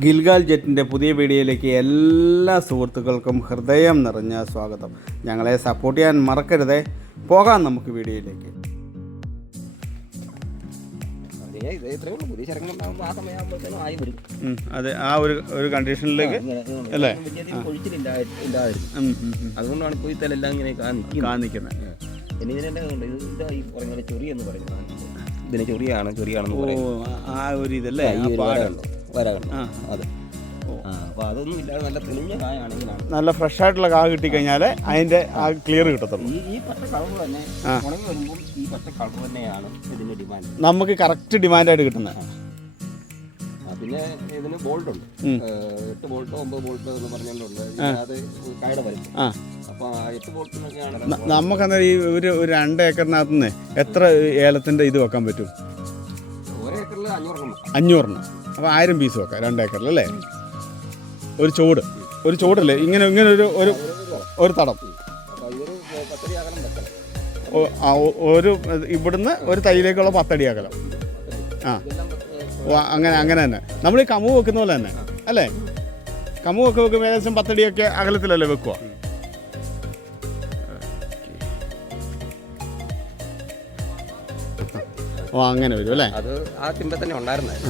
ഗിൽഗാൽ ജെറ്റിന്റെ പുതിയ വീഡിയോയിലേക്ക് എല്ലാ സുഹൃത്തുക്കൾക്കും ഹൃദയം നിറഞ്ഞ സ്വാഗതം. ഞങ്ങളെ സപ്പോർട്ട് ചെയ്യാൻ മറക്കരുതേ. പോകാം നമുക്ക് വീഡിയോയിലേക്ക്. അതേ ആ ഒരു ഒരു കണ്ടീഷനിലേക്ക്. അല്ലേ? അതുകൊണ്ടാണ് ഇപ്പോൾ ഈ ഇങ്ങനെ കാണിക്കുന്നത്. ഇതിനെ ചൊറിയാണ് ചൊറിയാണെന്ന് ആ ഒരു ഇതല്ലേ? ഈ അത്. അപ്പോൾ അതൊന്നും ഇല്ലാതെ നല്ല തെളിഞ്ഞ കായാണെങ്കിലാണ്. നല്ല ഫ്രഷ് ആയിട്ടുള്ള കാ കിട്ടിക്കഴിഞ്ഞാൽ അതിന്റെ ആ ക്ലിയർ കിട്ടത്തുള്ളൂ. ഈ ഈ പച്ച കളർ തന്നെ ആ. ഉണങ്ങി വരുമ്പോൾ ഈ പച്ച കളർ തന്നെയാണ് ഇതിന്റെ ഡിമാൻഡ് നമുക്ക് കറക്റ്റ് ഡിമാൻഡായിട്ട് കിട്ടുന്നത്. പിന്നെ ഇതിന് ബോൾട്ട് ഉണ്ട്. എട്ട് ബോൾട്ട് ഒമ്പത് ബോൾട്ട് എന്ന് പറഞ്ഞുകൊണ്ട് അത് കായുടെ വരും. എട്ട് നമുക്കന്നേരം ഈ ഒരു ഒരു രണ്ട് ഏക്കറിനകത്തുനിന്ന് എത്ര ഏലത്തിന്റെ ഇത് വെക്കാൻ പറ്റും. അഞ്ഞൂറെണ്ണം അപ്പോൾ ആയിരം പീസ് വെക്കാം രണ്ട് ഏക്കറിൽ അല്ലേ? ഒരു ചുവട് ഒരു ചുവടല്ലേ? ഇങ്ങനെ ഇങ്ങനെ ഒരു ഒരു ഒരു തടം. ഒരു ഇവിടുന്ന് ഒരു തൈയിലേക്കുള്ള പത്തടി അകലം. ആ. അങ്ങനെ അങ്ങനെ തന്നെ. നമ്മൾ ഈ കമു വെക്കുന്ന പോലെ തന്നെ അല്ലേ? കമു ഒക്കെ വെക്കുമ്പോൾ ഏകദേശം പത്തടിയൊക്കെ അകലത്തിലല്ലേ വെക്കുക ഓ അങ്ങനെ വരും അല്ലേ? അത് ആ തിമ്പ തന്നെ ഉണ്ടായിരുന്നത്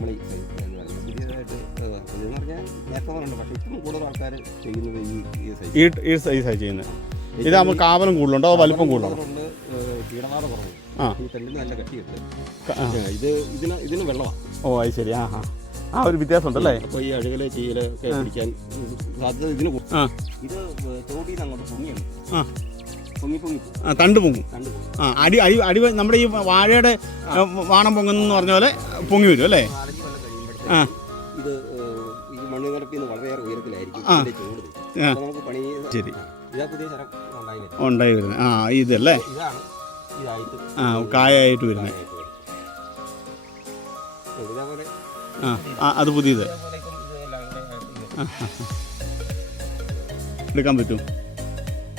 കുമളി size എന്ന് പറയുന്നത് പുതിയതായിട്ട് ഏഹ്, പറഞ്ഞാൽ നേരത്തെ പറഞ്ഞു പക്ഷേ ഇപ്പം കൂടുതൽ ആൾക്കാർ ചെയ്യുന്നത് ഈ ഈ സൈസ് ഈ ഈ സൈസാണ് ചെയ്യുന്നത്. ഇതാകുമ്പോൾ കാവലും കൂടുതലുണ്ടോ അതോ വലിപ്പം കൂടുതലുണ്ടോ? കൊണ്ട് കീടനാഥ കുറവ്. ആ. ഈ തെണ്ടിന് നല്ല കട്ടിയുണ്ട്. ഇത് ഇതിന് ഇതിന് വെള്ളമാണ് ഓ അത് ശരി. ആ ആ. ആ ഒരു വ്യത്യാസം ഉണ്ടല്ലേ അപ്പോൾ ഈ അഴുകൽ ഒക്കെ പിടിക്കാൻ സാധ്യത ഇതിന് കൂടും. ആ. ഇത് ചോട്ടിയിൽ നിന്ന് അങ്ങോട്ട് പൊങ്ങിയാണ്. ആ. പൊങ്ങി പൊങ്ങി പോകും. ആ തണ്ട് പൊങ്ങും. കണ്ടു പോകും ആ അടി അടി അടി നമ്മുടെ ഈ വാഴയുടെ ആ, വാണം പൊങ്ങുന്നു പറഞ്ഞ പോലെ പൊങ്ങി വരും അല്ലേ? ആ ഇത് ഈ മണ്ണ് നിരപ്പിൽ നിന്ന് വളരെയേറെ ഉയരത്തിലായിരിക്കും ഇതിന്റെ ചൂട് അപ്പോൾ നമുക്ക് പണി ശരി. ഇതാ പുതിയ ചരം ഉണ്ടായി വരുന്നത്. ഉണ്ടായി വരുന്നത്. ആ ഇതല്ലേ? ഇതാണ് ഇതായിട്ട് ആ കായായിട്ട് വരുന്നത്. ഇതേപോലെ ആ അത് പുതിയത്. എടുക്കാൻ പറ്റും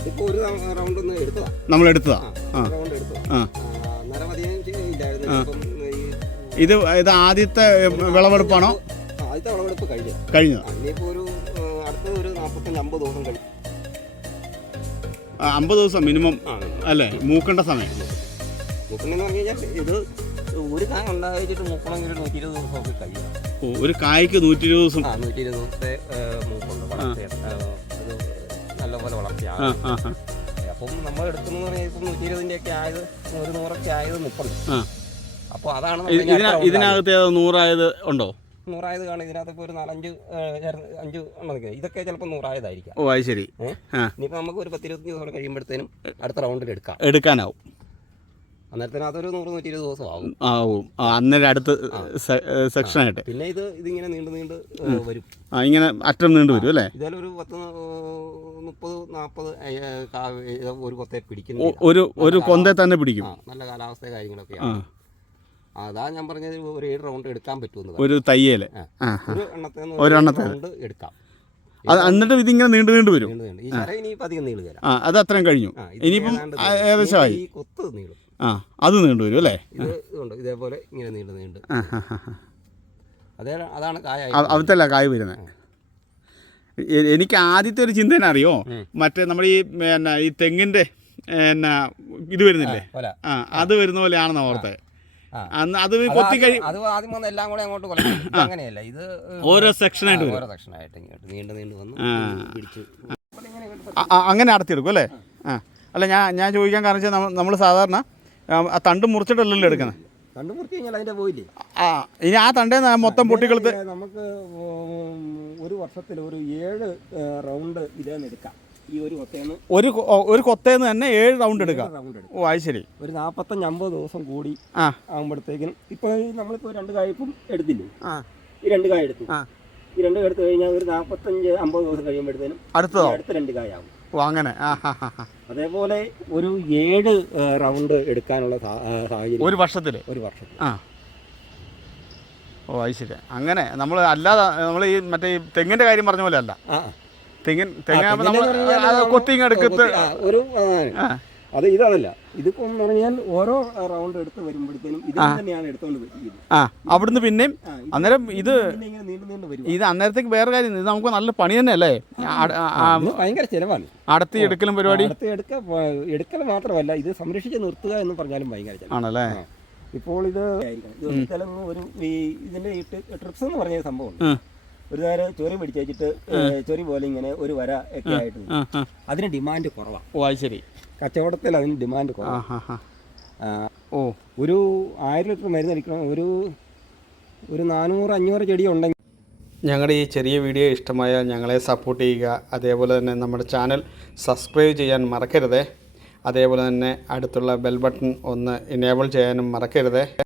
ഇതിപ്പോ ഒരു റൗണ്ട് ഒന്ന് എടുത്തതാ. നമ്മൾ എടുത്തതാ ആ. റൗണ്ട് എടുത്തതാ ആ. ആ, അന്നേരം ഇത് ഇത് ആദ്യത്തെ വിളവെടുപ്പാണോ? ആദ്യത്തെ വിളവെടുപ്പ് കഴിഞ്ഞു. കഴിഞ്ഞു. ഒരു അടുത്ത ഒരു നാൽപ്പത്തഞ്ച് അമ്പത് ദിവസം കഴിഞ്ഞു ആ, അമ്പത് ദിവസം മിനിമം അല്ലേ? മൂക്കേണ്ട സമയം. മുക്കണെന്ന് പറഞ്ഞു കഴിഞ്ഞാൽ ഇത് ഒരു കായ ഉണ്ടായിട്ട് മൂക്കണമെങ്കിൽ ഒരു നൂറ്റി ഇരുപത് ദിവസമൊക്കെ കഴിയും. ഓ, ഒരു കായ്ക്ക് നൂറ്റി ഇരുപത് ദിവസം. ആ നൂറ്റി ഇരുപത് ദിവസത്തെ മൂക്കുണ്ട് വളർച്ച നല്ലപോലെ വളർച്ചയാണ് അപ്പം നമ്മൾ എടുക്കുന്ന പറഞ്ഞാൽ ഇപ്പം നൂറ്റി ഇരുപതിന്റെ ഒക്കെ ആയത് ഒരു നൂറൊക്കെ ആയത് മുപ്പത്. അപ്പോൾ അതാണ് ഇതിനകത്ത് നൂറായത് ഉണ്ടോ? നൂറായത് കാണും. ഇതിനകത്ത് ഇപ്പോൾ ഒരു നാലഞ്ച് അഞ്ച് എണ്ണം ഇതൊക്കെ ചിലപ്പോൾ നൂറായതായിരിക്കാം. ഓ അത് ശരി. ഇനിയിപ്പോൾ നമുക്ക് ഒരു പത്തിരുപത്തഞ്ച് ദിവസം കഴിയുമ്പോഴത്തേനും അടുത്ത റൗണ്ടിൽ എടുക്കാം. എടുക്കാനാവും. അന്നേരത്തിന് അതൊരു നൂറ് നൂറ്റി ഇരുപത് ദിവസം ആവും ആവും അന്നേരം അടുത്ത സെക്ഷൻ ആയിട്ട്. സെക്ഷനായിട്ട് പിന്നെ ഇത് ഇതിങ്ങനെ നീണ്ടു നീണ്ട് വരും. ആ ഇങ്ങനെ അറ്റം നീണ്ടു വരും അല്ലേ? ഇതായാലും ഒരു പത്ത് മുപ്പത് നാൽപ്പത് ഒരു കൊത്തെ പിടിക്കും ഒരു ഒരു കൊന്തേ തന്നെ പിടിക്കും. നല്ല കാലാവസ്ഥ ആ. കാര്യങ്ങളൊക്കെയാണ് അതാ ഞാൻ പറഞ്ഞത് ഒരു ഏഴ് റൗണ്ട് എടുക്കാൻ പറ്റുമെന്ന് ഒരു തയ്യൽ. ഒരു ഒരു. റൗണ്ട് എടുക്കാം. അത് എന്നിട്ട് ഇതിങ്ങനെ നീണ്ടു നീണ്ടു വരും. ഈ ശര ഇനിയിപ്പോൾ അധികം നീളുകയില്ല ആ അത് അത്രയും കഴിഞ്ഞു. ആ, ഇത് ഇനിയിപ്പം ഏതാണ്ട് ഏകദേശമായി. ഈ കൊത്ത് നീളും. ആ അത് നീണ്ടു വരും അല്ലേ? ഇത് ഇതുണ്ട്. ഇതേപോലെ ഇങ്ങനെ നീണ്ട് നീണ്ട്. ആ ആ ആ, ആ. അതേ അതാണ് കായ അ- അവിടുത്തെ കായ് വരുന്നത് എ- എനിക്ക് ആദ്യത്തെ ഒരു ചിന്തന അറിയോ. മറ്റേ നമ്മുടെ ഈ പിന്നെ ഈ തെങ്ങിന്റെ പിന്നെ ഇത് വരുന്നില്ലേ? പോലെ ആ അത് വരുന്ന പോലെയാണെന്ന് ഓർത്തെ. ആ. അന്ന് അത് കൊത്തി കഴി അത് ആദ്യം വന്ന് എല്ലാം കൂടെ അങ്ങോട്ട് കൊല്ലം അങ്ങനെയല്ല. ഇത് ഓരോ സെക്ഷനായിട്ട് ഓരോ സെക്ഷനായിട്ട് ഇങ്ങോട്ട് നീണ്ടു നീണ്ടു വന്ന്. പിടിച്ച് അങ്ങനെ അടത്തിയെടുക്കും അല്ലേ? ആ. അല്ല ഞാൻ ഞാൻ ചോദിക്കാൻ കാരണം വെച്ചാൽ നമ്മൾ സാധാരണ ആ, തണ്ട് മുറിച്ചിട്ടല്ലല്ലോ എടുക്കുന്നത്? തണ്ട് മുറിച്ച് കഴിഞ്ഞാൽ അതിന്റെ പോയില്ലേ? ആ ഇനി ആ തണ്ടേ മൊത്തം പൊട്ടിക്കളത്ത് നമുക്ക് ഒരു വർഷത്തിൽ ഒരു ഏഴ് റൗണ്ട് ഇതേന്ന് എടുക്കാം. ഈ ഒരു കൊത്തേന്ന് ഒരു ഒരു കൊത്തേന്ന് തന്നെ ഏഴ് റൗണ്ട് എടുക്കാം. റൗണ്ട് എടുക്കാം. ഓ അത് ശരി. ഒരു നാൽപ്പത്തഞ്ച് അമ്പത് ദിവസം കൂടി ആ. ആകുമ്പോഴത്തേക്കും ഇപ്പോൾ നമ്മളിപ്പോൾ രണ്ട് കായ ഇപ്പം എടുത്തില്ലേ? ആ. ഈ രണ്ട് കായ എടുത്തു. ആ. ഈ രണ്ട് കായ എടുത്തു കഴിഞ്ഞാൽ ഒരു നാൽപ്പത്തഞ്ച് അമ്പത് ദിവസം കഴിയുമ്പോഴത്തേനും അടുത്തതോ? ഈ അടുത്ത രണ്ട് കായ ആവും ഓ അങ്ങനെ. ആ ഹാ ഹാ ഹാ. അതേപോലെ ഒരു ഏഴ് റൗണ്ട് എടുക്കാനുള്ള സാ- സാഹചര്യം ഒരു വർഷത്തിൽ ഒരു വർഷത്തിൽ ആ. ഓ അത് ശരി. അങ്ങനെ നമ്മൾ അല്ലാതെ നമ്മൾ ഈ മറ്റേ ഈ തെങ്ങിന്റെ കാര്യം പറഞ്ഞ പോലെ അല്ല. ആ. തെങ്ങിൻ തെങ്ങാകുമ്പോൾ നമ്മൾ എന്ന് പറഞ്ഞാൽ അത് കൊത്തിങ് എടുക്കത്ത് ഒരു അത് ഇതല്ല ഇതിപ്പോ എന്ന് പറഞ്ഞാൽ ഓരോ റൗണ്ട് എടുത്ത് വരുമ്പോഴത്തേനും ഇത് തന്നെയാണ് എടുത്തോണ്ട് വരുന്നത് ആ അവിടുന്ന് പിന്നെയും അന്നേരം ഇത് ഇത് അന്നേരത്തേക്ക് വേറെ കാര്യം ഇത് നമുക്ക് നല്ല പണി തന്നെ അല്ലേ ഭയങ്കര ചെലവാണ്. അടുത്ത് എടുക്കലും പരിപാടി? അടുത്ത് എടുക്ക എടുക്കൽ മാത്രമല്ല ഇത് സംരക്ഷിച്ച് നിർത്തുക എന്ന് പറഞ്ഞാലും ഭയങ്കര ചെലവ് ആണല്ലേ? ഇപ്പോൾ ഇത് ഒരു ഇതിന്റെ ട്രിപ്സ് എന്ന് പറഞ്ഞ സംഭവം. ഒരു നേരം ചൊറി പിടിച്ചിട്ട് ചൊറി പോലെ ഇങ്ങനെ ഒരു വര ഒക്കെ ആയിട്ട് നിൽക്കും. ആ ആ. അതിന് ഡിമാൻഡ് കുറവാണ് ഓ അത് ശരി. കച്ചവടത്തിൽ അതിന് ഡിമാൻഡ് കുറവാ. കുറവാണ് ഓ. ഒരു ആയിരം ലിറ്റർ മരുന്ന് അടിക്കണം. ഒരു ഒരു നാനൂറ് അഞ്ഞൂറ് ചെടി ഉണ്ടെങ്കിൽ ഞങ്ങളുടെ ഈ ചെറിയ വീഡിയോ ഇഷ്ടമായാൽ ഞങ്ങളെ സപ്പോർട്ട് ചെയ്യുക. അതേപോലെ തന്നെ നമ്മുടെ ചാനൽ സബ്സ്ക്രൈബ് ചെയ്യാൻ മറക്കരുത്. അതേപോലെ തന്നെ അടുത്തുള്ള ബെൽ ബട്ടൺ ഒന്ന് എനേബിൾ ചെയ്യാനും മറക്കരുതേ.